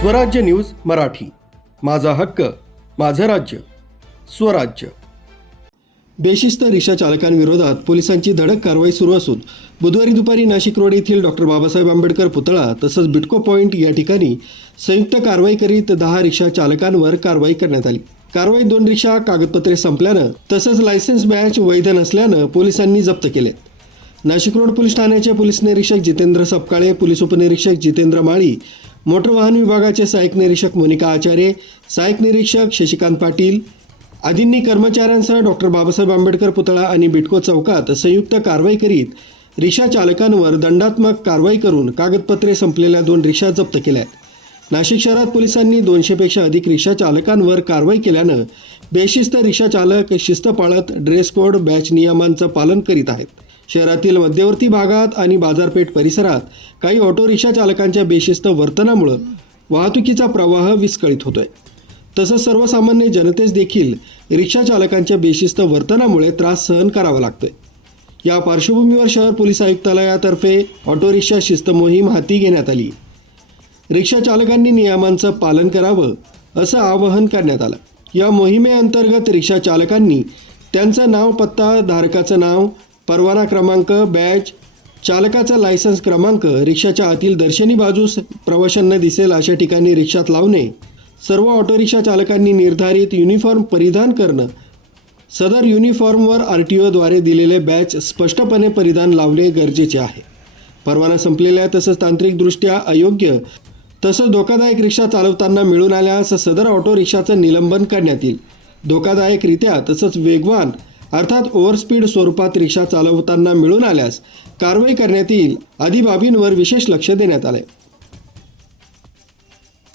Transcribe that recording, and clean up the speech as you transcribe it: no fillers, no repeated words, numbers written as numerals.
स्वराज्य न्यूज मराठी, माझा हक्क माझं राज्य स्वराज्य। बेशिस्त रिक्षा चालकांविरोधात पोलिसांची धडक कारवाई सुरू असून बुधवारी दुपारी नाशिक रोड येथील डॉक्टर बाबासाहेब आंबेडकर पुतळा तसंच बिटको पॉइंट या ठिकाणी संयुक्त कारवाई करीत 10 रिक्षा चालकांवर कारवाई करण्यात आली। कारवाईत 2 रिक्षा कागदपत्रे संपल्यानं तसंच लायसन्स बॅच वैध नसल्यानं पोलिसांनी जप्त केले। नाशिक रोड पोलीस ठाण्याचे पोलीस निरीक्षक जितेंद्र सपकाळे, पोलीस उपनिरीक्षक जितेंद्र माळी, मोटर वाहन विभागाचे सहाय्यक निरीक्षक मोनिका आचार्य, सहाय्यक निरीक्षक शशिकांत पाटील आदींनी कर्मचाऱ्यांसह डॉक्टर बाबासाहेब आंबेडकर पुतळा आणि बिटको चौकात संयुक्त कारवाई करीत रिक्षा चालकांवर दंडात्मक कारवाई करून कागदपत्रे संपलेल्या 2 रिक्षा जप्त केल्या। नाशिक शहरात पोलिसांनी 200 पेक्षा अधिक रिक्षा चालकांवर कारवाई केल्यानं बेशिस्त रिक्षा चालक शिस्त पाळत ड्रेस कोड बॅच नियमांचं पालन करीत आहेत। शहरातील मध्यवर्ती भागात आणि बाजारपेठ परिसरात काही ऑटो रिक्षा चालकांच्या बेशिस्त वर्तनामुळे वाहतुकीचा प्रवाह विस्कळीत होतोय। तसंच सर्वसामान्य जनतेस देखील रिक्षा चालकांच्या बेशिस्त वर्तनामुळे त्रास सहन करावा लागतोय। या पार्श्वभूमीवर शहर पोलीस आयुक्तालयातर्फे ऑटो रिक्षा शिस्त मोहीम हाती घेण्यात आली। रिक्षा चालकांनी नियमांचं पालन करावं असं आवाहन करण्यात आलं। या मोहिमेअंतर्गत रिक्षा चालकांनी त्यांचं नाव, पत्ता, धारकाचं नाव, परवाना क्रमांक, बॅच, चालकाचा लायसन्स क्रमांक रिक्षाच्या आतील दर्शनी बाजूस प्रवाशांना दिसेल अशा ठिकाणी रिक्षात लावणे, सर्व ऑटो रिक्षा चालकांनी निर्धारित युनिफॉर्म परिधान करणं, सदर युनिफॉर्मवर RTOद्वारे दिलेले बॅच स्पष्टपणे परिधान लावणे गरजेचे आहे। परवाना संपलेल्या तसंच तांत्रिकदृष्ट्या अयोग्य तसंच धोकादायक रिक्षा चालवताना मिळून आल्यास सदर ऑटो रिक्षाचं निलंबन करण्यात येईल। धोकादायकरित्या तसंच वेगवान अर्थात ओव्हरस्पीड स्वरूपात रिक्षा चालवताना मिळून आल्यास कारवाई करण्यात येईल आदी बाबींवर विशेष लक्ष देण्यात आले।